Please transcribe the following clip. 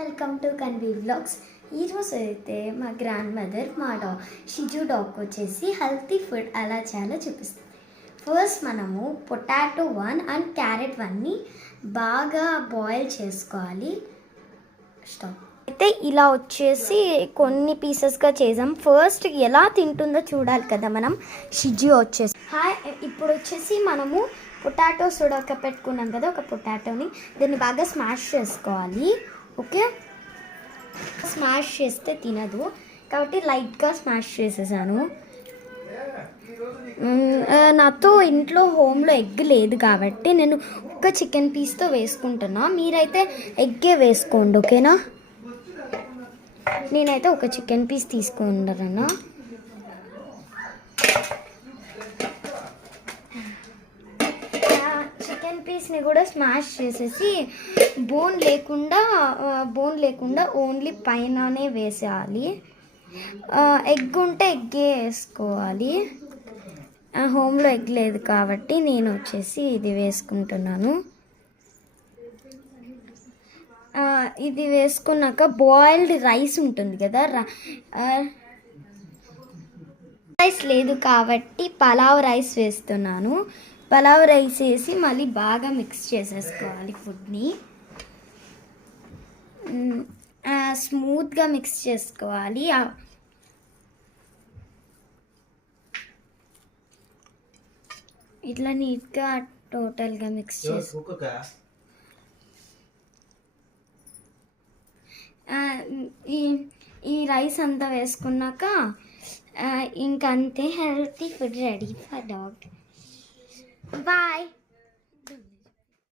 Welcome to కన్వీ vlogs ఈరోజు అయితే మా గ్రాండ్ మదర్ మా డా షిజు డాగ్ వచ్చేసి హెల్తీ ఫుడ్ ఎలా చేయాలో చూపిస్తుంది ఫస్ట్ మనము పొటాటో వన్ అండ్ క్యారెట్ వన్ని బాగా బాయిల్ చేసుకోవాలి. స్టాప్ అయితే ఇలా వచ్చేసి కొన్ని పీసెస్గా చేసాం ఫస్ట్ ఎలా తింటుందో చూడాలి కదా మనం. షిజు వచ్చేసి. హాయ్ ఇప్పుడు వచ్చేసి మనము పొటాటోస్ ఉడక పెట్టుకున్నాం కదా ఒక పొటాటోని దీన్ని బాగా స్మాష్ చేసుకోవాలి. ఓకే? స్మాష్ చేస్తే తినదు. కాబట్టి లైట్గా స్మాష్ చేసేసాను. నాతో ఇంట్లో హోమ్లో ఎగ్ లేదు కాబట్టి నేను ఒక్క చికెన్ పీస్తో వేసుకుంటున్నా. మీరైతే ఎగ్గే వేసుకోండి ఓకేనా? నేనైతే ఒక చికెన్ పీస్ తీసుకుంటాను చికెన్ పీస్ని కూడా స్మాష్ చేసేసి బోన్ లేకుండా బోన్ లేకుండా ఓన్లీ పైననే వేసేయాలి. ఎగ్ ఉంటే ఎగ్గే వేసుకోవాలి. హోమ్లో ఎగ్ లేదు కాబట్టి నేను వచ్చేసి ఇది వేసుకుంటున్నాను. ఇది వేసుకున్నాక బాయిల్డ్ రైస్ ఉంటుంది కదా రైస్ లేదు కాబట్టి పలావ్ రైస్ వేస్తున్నాను. పలావ్ రైస్ వేసి మళ్ళీ బాగా మిక్స్ చేసేసుకోవాలి ఫుడ్ని. స్మూత్గా మిక్స్ చేసుకోవాలి. ఇట్లా నీట్గా టోటల్గా మిక్స్ చేసి ఆ, ఈ ఈ రైస్ అంతా వేసుకున్నాక ఇంకంతే healthy food ready for dog. Bye.